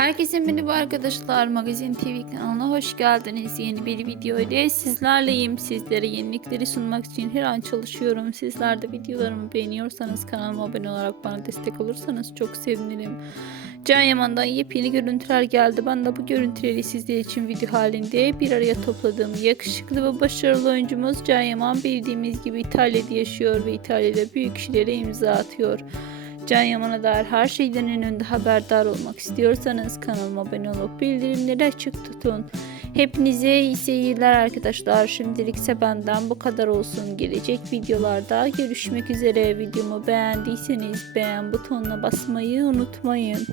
Herkese merhaba arkadaşlar. Magazin TV kanalına hoş geldiniz. Yeni bir video ile sizlerleyim. Sizlere yenilikleri sunmak için her an çalışıyorum. Sizler de videolarımı beğeniyorsanız kanalıma abone olarak bana destek olursanız çok sevinirim. Can Yaman'dan yepyeni görüntüler geldi. Ben de bu görüntüleri sizler için video halinde bir araya topladım. Yakışıklı ve başarılı oyuncumuz Can Yaman bildiğimiz gibi İtalya'da yaşıyor ve İtalya'da büyük işlere imza atıyor. Can Yaman'a dair her şeyden en önde haberdar olmak istiyorsanız kanalıma abone olup bildirimleri açık tutun. Hepinize iyi seyirler arkadaşlar. Şimdilik ise benden bu kadar olsun. Gelecek videolarda görüşmek üzere. Videomu beğendiyseniz beğen butonuna basmayı unutmayın.